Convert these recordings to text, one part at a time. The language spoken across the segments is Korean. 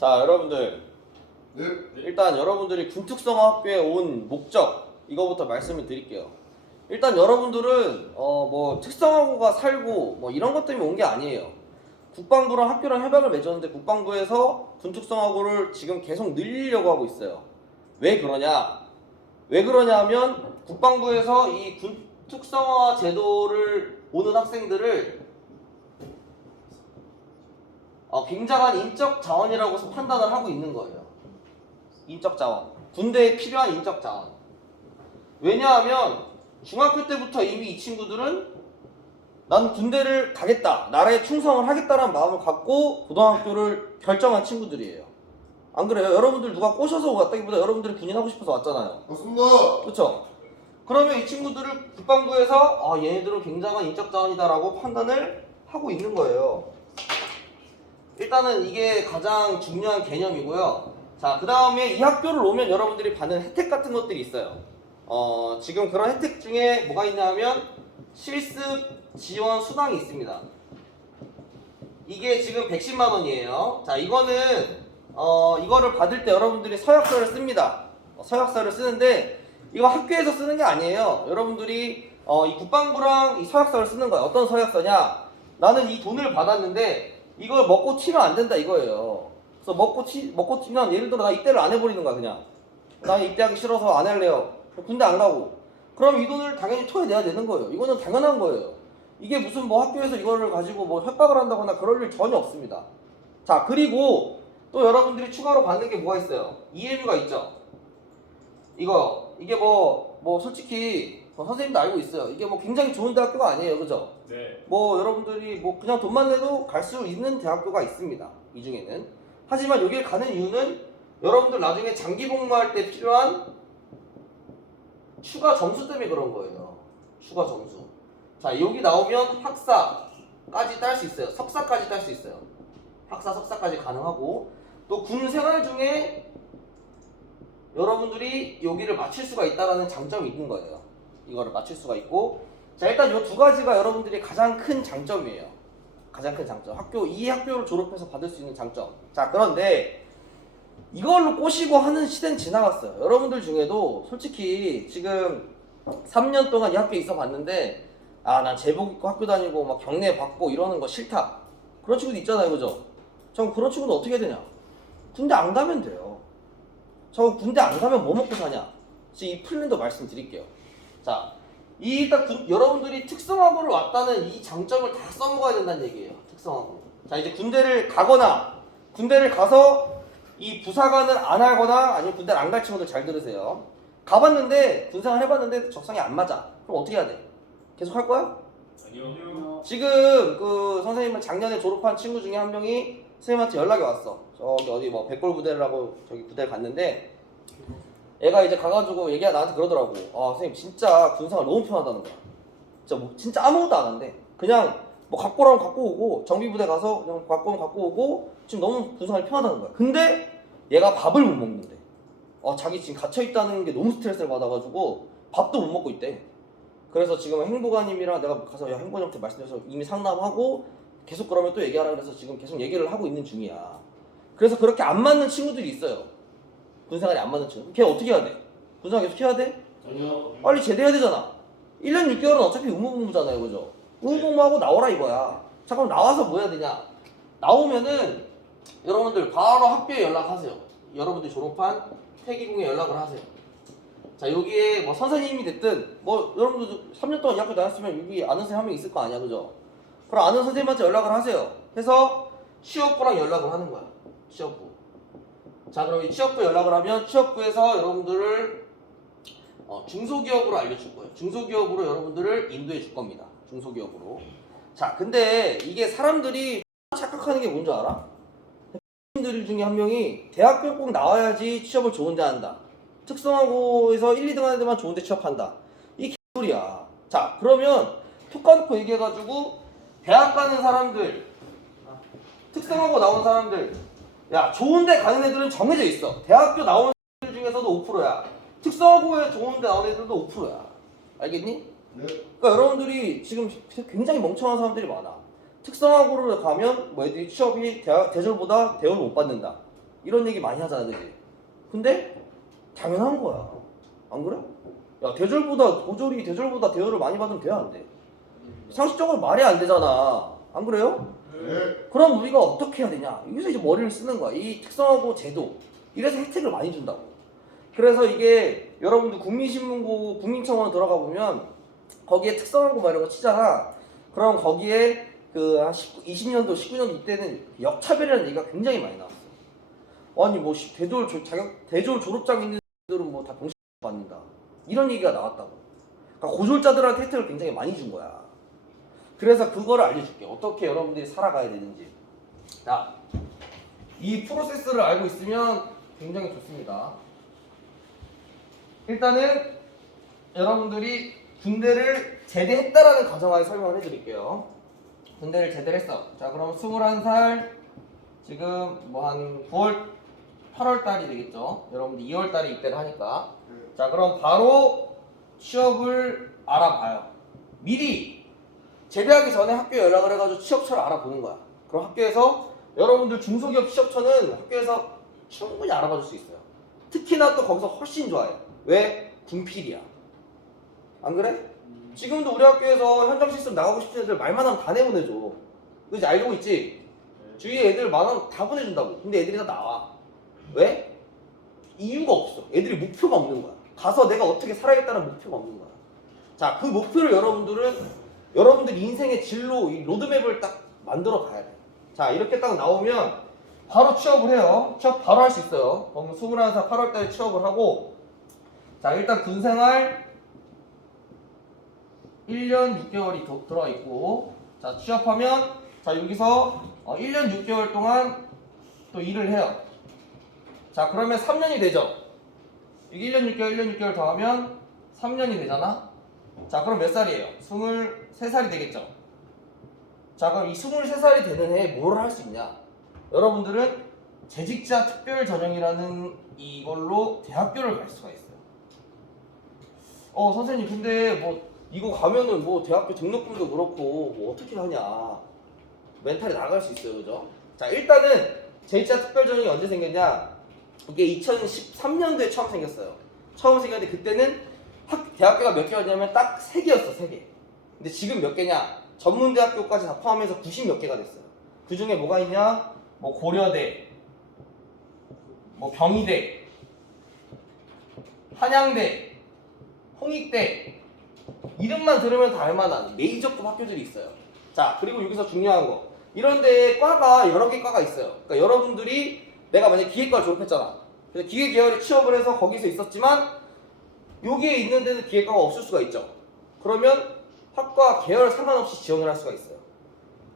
자 여러분들 네. 일단 여러분들이 군특성화학교에 온 목적 이거부터 말씀을 드릴게요. 일단 여러분들은 어 뭐 특성화고가 살고 뭐 이런 것 때문에 온 게 아니에요. 국방부랑 학교랑 협약을 맺었는데 국방부에서 군특성화고를 지금 계속 늘리려고 하고 있어요. 왜 그러냐? 왜 그러냐면 국방부에서 이 군특성화 제도를 오는 학생들을 어, 굉장한 인적 자원이라고 판단을 하고 있는 거예요. 인적 자원. 군대에 필요한 인적 자원. 왜냐하면 중학교 때부터 이미 이 친구들은 난 군대를 가겠다. 나라에 충성을 하겠다라는 마음을 갖고 고등학교를 결정한 친구들이에요. 안 그래요? 여러분들 누가 꼬셔서 왔다기보다 여러분들이 군인 하고 싶어서 왔잖아요. 맞습니다. 그렇죠? 그러면 이 친구들을 국방부에서 아, 얘네들은 굉장한 인적 자원이다라고 판단을 하고 있는 거예요. 일단은 이게 가장 중요한 개념이고요. 자, 그 다음에 이 학교를 오면 여러분들이 받는 혜택 같은 것들이 있어요. 어, 지금 그런 혜택 중에 뭐가 있냐 하면 실습 지원 수당이 있습니다. 이게 지금 110만 원이에요. 자, 이거는 어, 이거를 받을 때 여러분들이 서약서를 씁니다. 어, 서약서를 쓰는데 이거 학교에서 쓰는 게 아니에요. 여러분들이 어, 이 국방부랑 이 서약서를 쓰는 거예요. 어떤 서약서냐? 나는 이 돈을 받았는데 이걸 먹고 튀면 안 된다 이거예요. 그래서 먹고 튀 먹고 튀면 예를 들어 나 입대를 안 해버리는 거야 그냥. 나 입대하기 싫어서 안 할래요. 군대 안 가고. 그럼 이 돈을 당연히 토해내야 되는 거예요. 이거는 당연한 거예요. 이게 무슨 뭐 학교에서 이거를 가지고 뭐 협박을 한다거나 그럴 일 전혀 없습니다. 자 그리고 또 여러분들이 추가로 받는 게 뭐가 있어요? EMU가 있죠. 이거 이게 뭐뭐 솔직히 뭐 선생님도 알고 있어요. 이게 뭐 굉장히 좋은 대학교가 아니에요, 그죠? 네. 뭐 여러분들이 뭐 그냥 돈만 내도 갈 수 있는 대학교가 있습니다. 이 중에는. 하지만 여기를 가는 이유는 여러분들 나중에 장기 복무할 때 필요한 추가 점수 때문에 그런 거예요. 추가 점수. 자, 여기 나오면 학사까지 딸 수 있어요. 석사까지 딸 수 있어요. 학사, 석사까지 가능하고 또 군 생활 중에 여러분들이 여기를 마칠 수가 있다라는 장점이 있는 거예요. 이거를 마칠 수가 있고 자 일단 이 두 가지가 여러분들이 가장 큰 장점이에요. 가장 큰 장점. 학교 이 학교를 졸업해서 받을 수 있는 장점. 자 그런데 이걸로 꼬시고 하는 시대는 지나갔어요. 여러분들 중에도 솔직히 지금 3년 동안 이 학교에 있어 봤는데 아 난 제복 입고 학교 다니고 막 경례 받고 이러는 거 싫다. 그런 친구도 있잖아요, 그죠? 전 그런 친구는 어떻게 되냐? 군대 안 가면 돼요. 저 군대 안 가면 뭐 먹고 사냐? 지금 이 플랜도 말씀드릴게요. 자, 이 일단 군- 여러분들이 특성화고를 왔다는 이 장점을 다 써먹어야 된다는 얘기예요. 특성화고. 자, 이제 군대를 가거나 군대를 가서 이 부사관을 안 하거나 아니면 군대를 안 갈 친구들 잘 들으세요. 가봤는데 군생활 해봤는데 적성이 안 맞아. 그럼 어떻게 해야 돼? 계속 할 거야? 아니요. 지금 그 선생님은 작년에 졸업한 친구 중에 한 명이 선생님한테 연락이 왔어. 저기 어디 뭐 백골 부대라고 저기 부대를 갔는데 애가 이제 가가지고 얘기가 나한테 그러더라고. 아 선생님 진짜 군생활 너무 편하다는 거야. 진짜 뭐 진짜 아무것도 안 한대. 그냥 뭐 갖고 오라면 갖고 오고 정비 부대 가서 그냥 갖고 오면 갖고 오고 지금 너무 군생활이 편하다는 거야. 근데 얘가 밥을 못 먹는데. 어 자기 지금 갇혀 있다는 게 너무 스트레스를 받아가지고 밥도 못 먹고 있대. 그래서 지금 행보관님이랑 내가 가서 야 행보관님한테 말씀드려서 이미 상담하고 계속 그러면 또 얘기하라 그래서 지금 계속 얘기를 하고 있는 중이야. 그래서 그렇게 안 맞는 친구들이 있어요. 군생활이 안 맞는 친구. 걔 어떻게 해야 돼? 군생활 계속 해야 돼? 아니요. 빨리 제대해야 되잖아. 1년 6개월은 어차피 의무복무잖아요. 그죠? 의무복무하고 나오라 이거야. 자, 그럼 나와서 뭐 해야 되냐? 나오면은 여러분들 바로 학교에 연락하세요. 여러분들이 졸업한 태기궁에 연락을 하세요. 자, 여기에 뭐 선생님이 됐든 뭐 여러분들 3년 동안 이 학교 다녔으면 여기 아는 선생님 한 명 있을 거 아니야. 그죠? 그럼 아는 선생님한테 연락을 하세요. 해서 취업부랑 연락을 하는 거야. 취업부. 자, 그럼 이 취업부 연락을 하면 취업부에서 여러분들을 어, 중소기업으로 알려줄 거예요. 중소기업으로 여러분들을 인도해 줄 겁니다. 중소기업으로. 자, 근데 이게 사람들이 착각하는 게 뭔지 알아? 들 중에 한 명이 대학교 꼭 나와야지 취업을 좋은 데 한다. 특성화고에서 1, 2등 하는 데만 좋은 데 취업한다. 이 개소리야. 자, 그러면 톡 까놓고 얘기해가지고 대학 가는 사람들, 특성화고 나온 사람들, 야, 좋은데 가는 애들은 정해져 있어. 대학교 나온 애들 중에서도 5%야. 특성화고에 좋은데 나온 애들도 5%야. 알겠니? 네. 그러니까 여러분들이 지금 굉장히 멍청한 사람들이 많아. 특성화고를 가면 뭐 애들이 취업이 대학, 대졸보다 대우를 못 받는다. 이런 얘기 많이 하잖아, 그지? 근데 당연한 거야. 안 그래? 야 대졸보다 고졸이 대졸보다 대우를 많이 받으면 돼야 안 돼? 상식적으로 말이 안 되잖아. 안 그래요? 네. 그럼 우리가 어떻게 해야 되냐? 여기서 이제 머리를 쓰는 거야. 이 특성하고 제도. 이래서 혜택을 많이 준다고. 그래서 이게 여러분들 국민신문고 국민청원 들어가 보면 거기에 특성하고 막 이런 거 치잖아. 그럼 거기에 그한 20년도, 19년도 이때는 역차별이라는 얘기가 굉장히 많이 나왔어. 아니 뭐 씨, 대졸 조- 자격 대졸 졸업장 있는 애들은 뭐 다 병신 받는다. 이런 얘기가 나왔다고. 그러니까 고졸자들한테 혜택을 굉장히 많이 준 거야. 그래서 그거를 알려줄게. 어떻게 여러분들이 살아가야 되는지. 자, 이 프로세스를 알고 있으면 굉장히 좋습니다. 일단은 여러분들이 군대를 제대했다라는 가정하에 설명을 해드릴게요. 군대를 제대를 했어. 자, 그럼 21살, 지금 뭐 한 9월, 8월 달이 되겠죠. 여러분들 2월 달에 입대를 하니까. 자, 그럼 바로 취업을 알아봐요. 미리 제대하기 전에 학교에 연락을 해가지고 취업처를 알아보는 거야. 그럼 학교에서 여러분들 중소기업 취업처는 학교에서 충분히 알아봐 줄 수 있어요. 특히나 또 거기서 훨씬 좋아요. 왜? 군필이야. 안 그래? 지금도 우리 학교에서 현장 시스템 나가고 싶은 애들 말만 하면 다 내보내줘. 그 이제 알고 있지? 주위에 애들 많으면 다 보내준다고. 근데 애들이 다 나와. 왜? 이유가 없어. 애들이 목표가 없는 거야. 가서 내가 어떻게 살아야겠다는 목표가 없는 거야. 자, 그 목표를 여러분들은 여러분들 인생의 진로, 이 로드맵을 딱 만들어 가야 돼. 자, 이렇게 딱 나오면 바로 취업을 해요. 취업 바로 할 수 있어요. 그럼 21살 8월 달에 취업을 하고 자, 일단 군 생활 1년 6개월이 더- 들어 있고 자, 취업하면 자, 여기서 어, 1년 6개월 동안 또 일을 해요. 자, 그러면 3년이 되죠. 이게 1년 6개월, 1년 6개월 더하면 3년이 되잖아. 자, 그럼 몇 살이에요? 23살이 되겠죠. 자, 그럼 이 23살이 되는 해에 뭘 할 수 있냐? 여러분들은 재직자 특별 전형이라는 이걸로 대학교를 갈 수가 있어요. 어, 선생님, 근데 뭐 이거 가면은 뭐 대학교 등록금도 그렇고 뭐 어떻게 하냐? 멘탈이 나갈 수 있어요, 그죠? 자, 일단은 재직자 특별 전형이 언제 생겼냐? 이게 2013년도에 처음 생겼어요. 처음 생겼는데 그때는 학, 대학교가 몇 개였냐면 딱 세 개였어, 세 개. 근데 지금 몇 개냐? 전문대학교까지 다 포함해서 90 몇 개가 됐어요. 그 중에 뭐가 있냐? 뭐 고려대, 뭐 경희대, 한양대, 홍익대 이름만 들으면 다 알만한 메이저급 학교들이 있어요. 자 그리고 여기서 중요한 거 이런데 과가 여러 개 과가 있어요. 그러니까 여러분들이 내가 만약 기획과 졸업했잖아. 그래서 기획 계열에 취업을 해서 거기서 있었지만 여기에 있는 데는 기획과가 없을 수가 있죠. 그러면 학과 계열 상관없이 지원을 할 수가 있어요.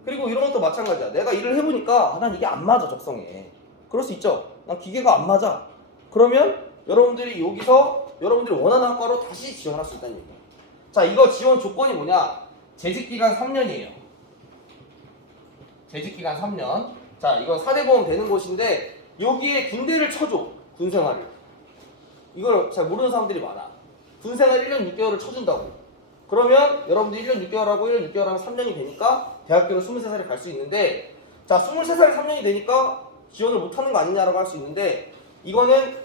그리고 이런 것도 마찬가지야. 내가 일을 해보니까 아, 난 이게 안 맞아 적성에. 그럴 수 있죠. 난 기계가 안 맞아. 그러면 여러분들이 여기서 여러분들이 원하는 학과로 다시 지원할 수 있다는 얘기예요. 자, 이거 지원 조건이 뭐냐? 재직 기간 3년이에요. 재직 기간 3년. 자, 이건 사대보험 되는 곳인데 여기에 군대를 쳐줘. 군 생활을. 이걸 잘 모르는 사람들이 많아. 군 생활 1년 6개월을 쳐준다고. 그러면 여러분들 1년 6개월 하고 1년 6개월 하면 3년이 되니까 대학교를 23살에 갈 수 있는데 자 23살에 3년이 되니까 지원을 못하는 거 아니냐라고 할 수 있는데 이거는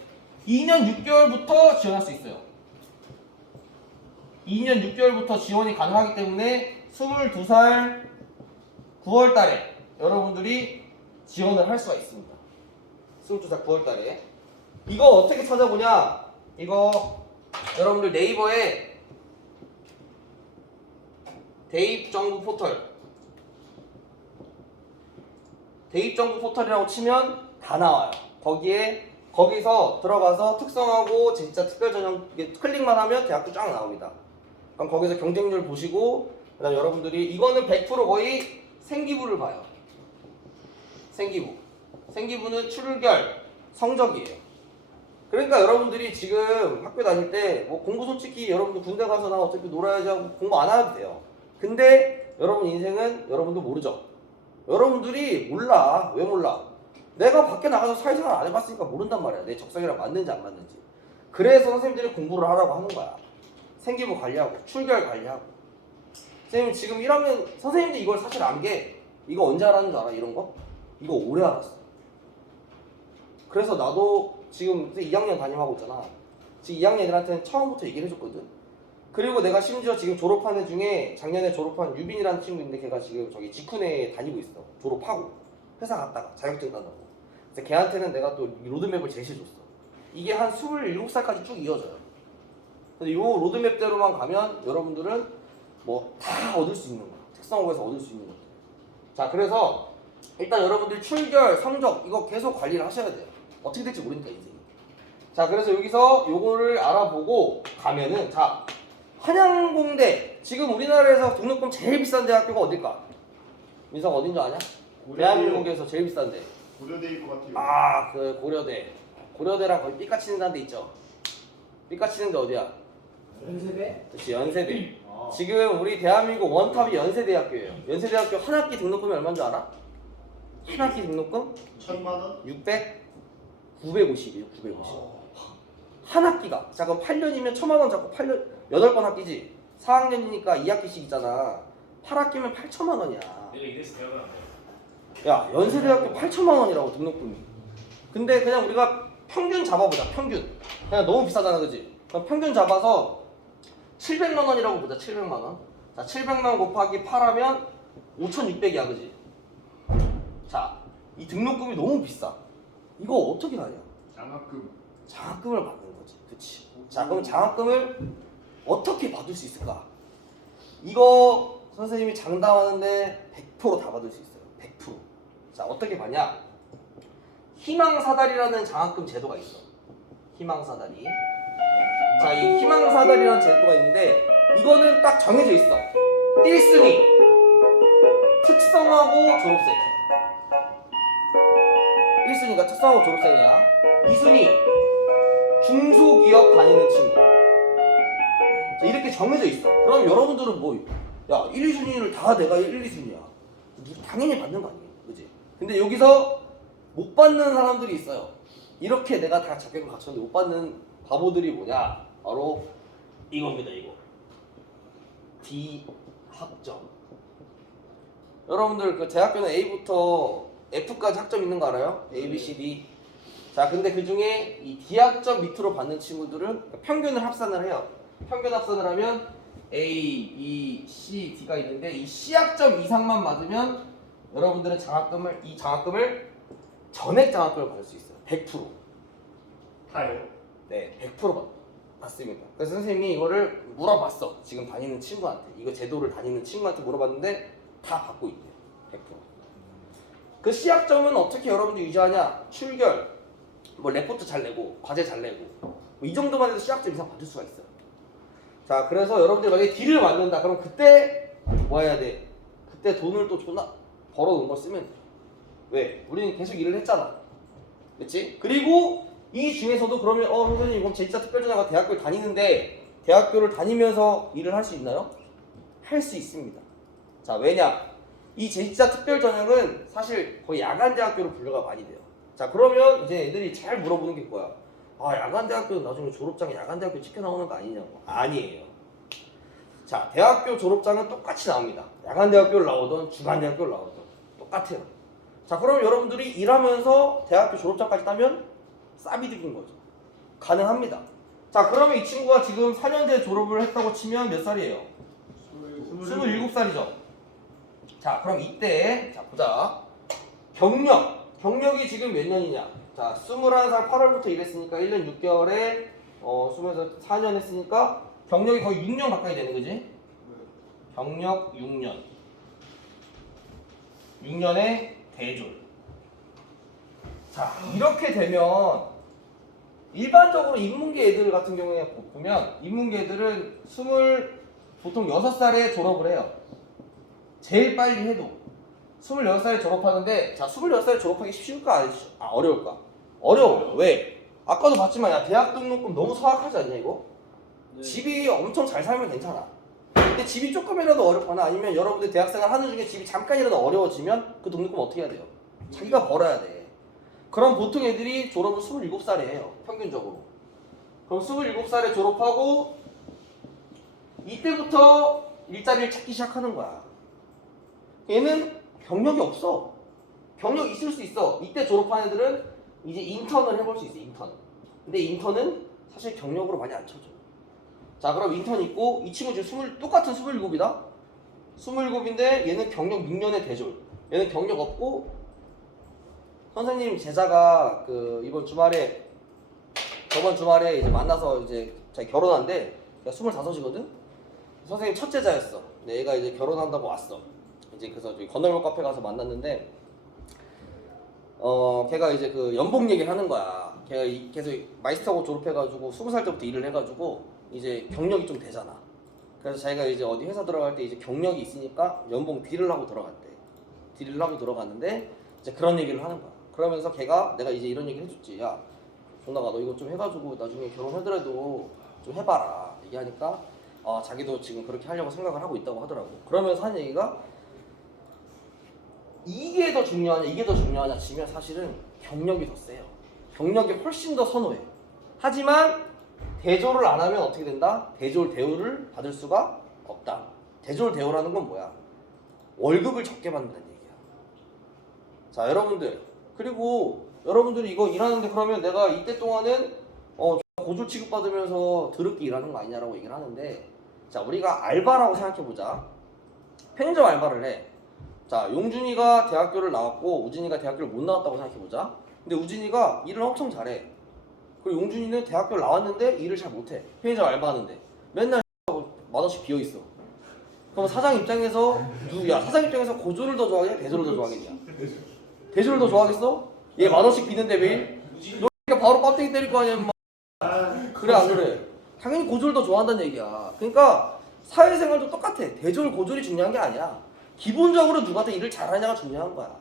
2년 6개월부터 지원할 수 있어요. 2년 6개월부터 지원이 가능하기 때문에 22살 9월 달에 여러분들이 지원을 할 수가 있습니다. 22살 9월 달에. 이거 어떻게 찾아보냐? 이거 여러분들 네이버에 대입 정보 포털 대입 정보 포털이라고 치면 다 나와요. 거기에 거기서 들어가서 특성하고 진짜 특별 전형 클릭만 하면 대학교 쫙 나옵니다. 그럼 거기서 경쟁률 보시고 그다음 여러분들이 이거는 100% 거의 생기부를 봐요. 생기부. 생기부는 출결 성적이에요. 그러니까 여러분들이 지금 학교 다닐 때 뭐 공부 솔직히 여러분들 군대 가서 나 어차피 놀아야지 하고 공부 안 해도 돼요. 근데 여러분 인생은 여러분도 모르죠. 여러분들이 몰라. 왜 몰라? 내가 밖에 나가서 사회생활 안 해봤으니까 모른단 말이야. 내 적성이랑 맞는지 안 맞는지. 그래서 선생님들이 공부를 하라고 하는 거야. 생기부 관리하고 출결 관리하고. 선생님 지금 1학년 선생님도 이걸 사실 안 게 이거 언제 알았는 줄 알아? 이런 거? 이거 오래 알았어. 그래서 나도 지금 2학년 담임하고 있잖아. 지금 2학년 애들한테는 처음부터 얘기를 해줬거든. 그리고 내가 심지어 지금 졸업한 애 중에 작년에 졸업한 유빈이라는 친구인데 걔가 지금 저기 직훈에 다니고 있어. 졸업하고 회사 갔다가 자격증 딴다고. 그래서 걔한테는 내가 또 로드맵을 제시해줬어. 이게 한 27살까지 쭉 이어져요. 근데 이 로드맵대로만 가면 여러분들은 뭐 다 얻을 수 있는 거야. 특성고에서 얻을 수 있는 것들. 자, 그래서 일단 여러분들 출결, 성적 이거 계속 관리를 하셔야 돼요. 어떻게 될지 모르니까 인생이. 자, 그래서 여기서 요거를 알아보고 가면은 자, 한양공대 지금 우리나라에서 등록금 제일 비싼 대학교가 어딜까? 민석 어딘 줄 아냐? 대한민국에서 제일 비싼 데. 고려대일 것 같아요. 아, 그 고려대. 고려대랑 거의 삐까치는 데 있죠. 삐까치는 데 어디야? 연세대? 그렇지, 연세대. 아, 지금 우리 대한민국 원탑이 연세대학교예요. 연세대학교 한 학기 등록금이 얼마인 줄 알아? 한 학기 등록금 천만 원? 600, 950이에요. 950. 한 학기가. 자 그럼 8년이면 천만 원 잡고 8년 8번 학기지. 4학년이니까 2학기씩 있잖아. 8학기면 8천만 원이야. 내가 이래서 대학을 안 가요. 야 연세대학교 8천만 원이라고 등록금이. 근데 그냥 우리가 평균 잡아보자. 평균. 그냥 너무 비싸잖아, 그지? 그럼 평균 잡아서 700만 원이라고 보자. 700만 원. 자 700만 곱하기 8하면 5,600이야, 그지? 자, 이 등록금이 너무 비싸. 이거 어떻게 하냐? 장학금. 장학금을 받는 거지. 그치. 자, 그럼 장학금을 어떻게 받을 수 있을까? 이거 선생님이 장담하는데 100%다 받을 수 있어요. 100%. 자, 어떻게 받냐? 희망사다리라는 장학금 제도가 있어. 희망사다리. 자, 이 희망사다리라는 제도가 있는데 이거는 딱 정해져 있어. 1순위 특성하고 졸업생. 1순위가 특성하고 졸업생이야. 2순위 중소기업 다니는 친구. 자, 이렇게 정해져 있어. 그럼 여러분들은 뭐, 야, 1, 2순위를 다 내가 1, 2순위야. 당연히 받는 거 아니에요. 그지? 근데 여기서 못 받는 사람들이 있어요. 이렇게 내가 다 자격을 갖췄는데 못 받는 바보들이 뭐냐? 바로 이겁니다, 이거. D 학점. 여러분들 그 대학교는 A부터 F까지 학점 있는 거 알아요? A, B, C, D. 자, 근데 그 중에 이 D학점 밑으로 받는 친구들은 평균을 합산을 해요. 평균 합산을 하면 A, B, C, D가 있는데 이 C학점 이상만 받으면 여러분들은 장학금을 이 장학금을 전액 장학금을 받을 수 있어요. 100%. 다요. 네, 100% 받, 받습니다. 그래서 선생님이 이거를 물어봤어. 지금 다니는 친구한테. 이거 제도를 다니는 친구한테 물어봤는데 다 받고 있대요. 100%. 그 C학점은 어떻게 여러분들 유지하냐? 출결, 뭐 레포트 잘 내고, 과제 잘 내고. 뭐 이 정도만 해도 C학점 이상 받을 수가 있어요. 자, 그래서 여러분들 만약에 D를 만든다. 그럼 그때 뭐 해야 돼? 그때 돈을 또 존나 벌어놓은 걸 쓰면 돼. 왜? 우리는 계속 일을 했잖아. 그치? 그리고 이 중에서도 그러면 어 선생님 그럼 제2차 특별전화가 대학교를 다니는데 대학교를 다니면서 일을 할 수 있나요? 할 수 있습니다. 자 왜냐? 이 제2차 특별전형은 사실 거의 야간 대학교로 분류가 많이 돼요. 자 그러면 이제 애들이 잘 물어보는 게 뭐야? 아 야간 대학교는 나중에 졸업장에 야간 대학교 찍혀 나오는 거 아니냐고? 아니에요. 자 대학교 졸업장은 똑같이 나옵니다. 야간 대학교를 나오던 주간 대학교를 나오던 똑같아요. 자 그럼 여러분들이 일하면서 대학교 졸업장까지 따면 싸비득인 거죠. 가능합니다. 자 그러면 이 친구가 지금 4년제 졸업을 했다고 치면 몇 살이에요? 27살이죠. 자 그럼 이때 자 보자. 경력 경력이 지금 몇 년이냐? 자 21살 8월부터 일했으니까 1년 6개월에 어 수면에서 4년 했으니까 경력이 거의 6년 가까이 되는 거지? 경력 6년. 6년의 대졸. 자, 이렇게 되면 일반적으로 인문계 애들 같은 경우에 보면 인문계 애들은 20 보통 6살에 졸업을 해요. 제일 빨리 해도 26살에 졸업하는데 자, 26살에 졸업하기 쉽을까 쉽- 아, 어려울까? 어려워. 왜? 아까도 봤지만 야, 대학 등록금 너무 소박하지 않냐 이거? 집이 엄청 잘 살면 괜찮아. 근데 집이 조금이라도 어렵거나 아니면 여러분들 대학생활 하는 중에 집이 잠깐이라도 어려워지면 그 등록금 어떻게 해야 돼요? 자기가 벌어야 돼. 그럼 보통 애들이 졸업을 27살에 해요. 평균적으로. 그럼 27살에 졸업하고 이때부터 일자리를 찾기 시작하는 거야. 얘는 경력이 없어. 경력 있을 수 있어. 이때 졸업한 애들은 이제 인턴을 해볼 수 있어 인턴. 근데 인턴은 사실 경력으로 많이 안 쳐줘. 자 그럼 인턴 있고 이 친구 지금 20, 똑같은 27이다. 27인데 얘는 경력 6년의 대졸. 얘는 경력 없고 선생님 제자가 그 이번 주말에 저번 주말에 이제 만나서 이제 자기 결혼한대. 걔가 25이거든. 선생님 첫 제자였어. 근데 얘가 이제 결혼한다고 왔어. 이제 그래서 저기 건널목 카페 가서 만났는데 어 걔가 이제 그 연봉 얘기를 하는 거야. 걔가 이- 계속 마이스터고 졸업해가지고 20살 때부터 일을 해가지고 이제 경력이 좀 되잖아. 그래서 자기가 이제 어디 회사 들어갈 때 이제 경력이 있으니까 연봉 딜을 하고 들어갔대. 딜을 하고 들어갔는데 이제 그런 얘기를 하는 거야. 그러면서 걔가 내가 이제 이런 얘기를 해줬지. 야, 종나가 너 이거 좀 해가지고 나중에 결혼하더라도 좀 해봐라. 얘기하니까 아 자기도 지금 그렇게 하려고 생각을 하고 있다고 하더라고. 그러면서 한 얘기가 이게 더 중요하냐 이게 더 중요하냐 치면 사실은 경력이 더 세요. 경력이 훨씬 더 선호해. 하지만 대조를 안 하면 어떻게 된다? 대졸 대우를 받을 수가 없다. 대졸 대우라는 건 뭐야? 월급을 적게 받는다는 얘기야. 자 여러분들 그리고 여러분들이 이거 일하는데 그러면 내가 이때 동안은 어 고졸 취급 받으면서 더럽게 일하는 거 아니냐라고 얘기를 하는데 자 우리가 알바라고 생각해 보자. 편의점 알바를 해. 자 용준이가 대학교를 나왔고 우진이가 대학교를 못 나왔다고 생각해 보자. 근데 우진이가 일을 엄청 잘해. 그리고 용준이는 대학교를 나왔는데 일을 잘 못해. 편의점 알바하는데 맨날 하고 맛없이 비어 있어. 그럼 사장 입장에서 누야 사장 입장에서 고졸을 더 좋아하겠냐 대졸을 더 좋아하겠냐? 대졸을 더 좋아하겠어? 얘 만 원씩 비는데 매일? 너가 바로 깜짝이 때릴 거 아니야 임마. 그래 안 그래? 당연히 고졸을 더 좋아한다는 얘기야. 그러니까 사회생활도 똑같아. 대졸 고졸이 중요한 게 아니야. 기본적으로 누가 더 일을 잘하냐가 중요한 거야.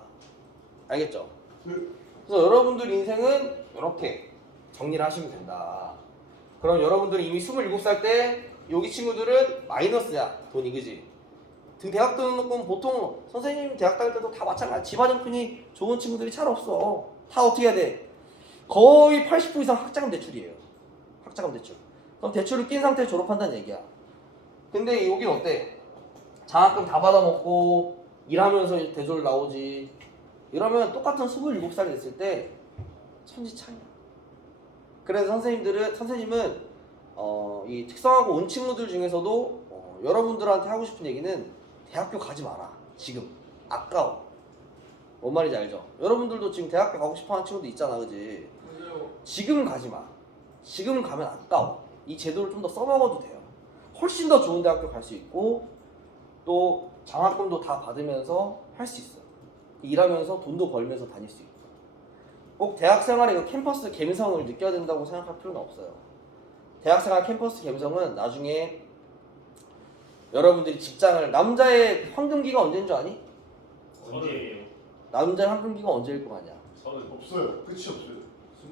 알겠죠? 그래서 여러분들 인생은 이렇게 정리를 하시면 된다. 그럼 여러분들이 이미 27살 때 여기 친구들은 마이너스야 돈이 그지? 등 대학 등록금 보통 선생님 대학 다닐 때도 다 마찬가지 집안 형편이 좋은 친구들이 잘 없어 다 어떻게 해야 돼? 거의 80% 이상 학자금 대출이에요 학자금 대출 그럼 대출을 낀 상태에 졸업한다는 얘기야 근데 여긴 어때? 장학금 다 받아먹고 일하면서 대졸 나오지 이러면 똑같은 27살이 됐을 때 천지 차이야 그래서 선생님들은 선생님은 어, 이 특성하고 온 친구들 중에서도 어, 여러분들한테 하고 싶은 얘기는 대학교 가지 마라. 지금 아까워. 뭔 말인지 알죠? 여러분들도 지금 대학교 가고 싶어하는 친구도 있잖아, 그지? 지금 가지 마. 지금 가면 아까워. 이 제도를 좀 더 써먹어도 돼요. 훨씬 더 좋은 대학교 갈 수 있고 또 장학금도 다 받으면서 할 수 있어. 일하면서 돈도 벌면서 다닐 수 있고. 꼭 대학생활의 그 캠퍼스 감성을 느껴야 된다고 생각할 필요는 없어요. 대학생활 캠퍼스 감성은 나중에 여러분들이 직장을 남자의 황금기가 언제인 줄 아니? 언제예요? 남자의 황금기가 언제일 거 아니야? 서른. 없어요. 끝이 없어요.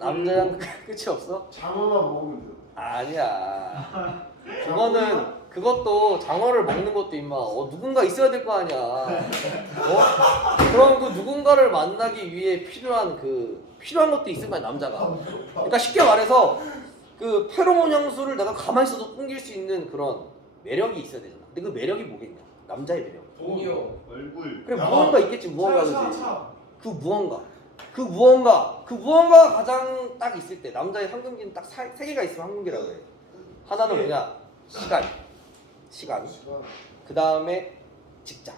황금 끝이 없어? 장어만 먹으면 돼요. 아니야. 그거는 그것도 장어를 먹는 것도 임마 어, 누군가 있어야 될 거 아니야. 어? 그럼 그 누군가를 만나기 위해 필요한 그 필요한 것도 있을 거야 남자가. 그러니까 쉽게 말해서 그 페로몬 향수를 내가 가만히 있어도 뿜길 수 있는 그런 매력이 있어야 되잖아. 근데 그 매력이 뭐겠냐? 남자의 매력. 동이요. 얼굴. 그래 야, 무언가 있겠지 무언가 차, 차, 그지. 차. 그 무언가 그 무언가 그 무언가 가장 딱 있을 때 남자의 황금기는 딱 세 개가 있으면 황금기라고 해. 하나는 뭐냐? 시간. 시간. 그 다음에 직장.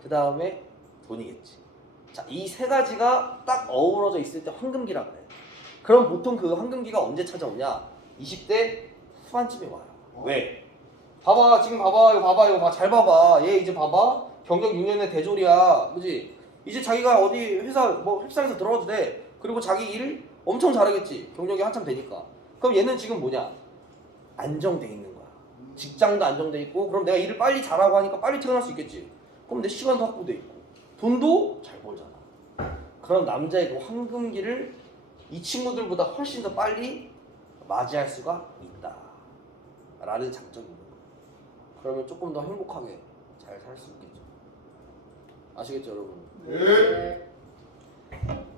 그 다음에 돈이겠지. 자, 이 세 가지가 딱 어우러져 있을 때 황금기라 그래. 그럼 보통 그 황금기가 언제 찾아오냐? 20대 후반쯤에 와요. 왜? 봐봐, 지금 봐봐, 이거 봐봐, 이거 봐, 잘 봐봐. 얘 이제 봐봐. 경력 6년의 대졸이야, 그지? 이제 자기가 어디 회사 뭐 회사에서 들어가도 돼. 그리고 자기 일 엄청 잘하겠지. 경력이 한참 되니까. 그럼 얘는 지금 뭐냐? 안정돼 있는. 직장도 안정돼 있고, 그럼 내가 일을 빨리 잘하고 하니까 빨리 퇴근할 수 있겠지. 그럼 내 시간도 확보돼 있고, 돈도 잘 벌잖아. 그런 남자의 그 황금기를 이 친구들보다 훨씬 더 빨리 맞이할 수가 있다. 라는 장점이 있는 거예요. 그러면 조금 더 행복하게 잘 살 수 있겠죠. 아시겠죠, 여러분? 네.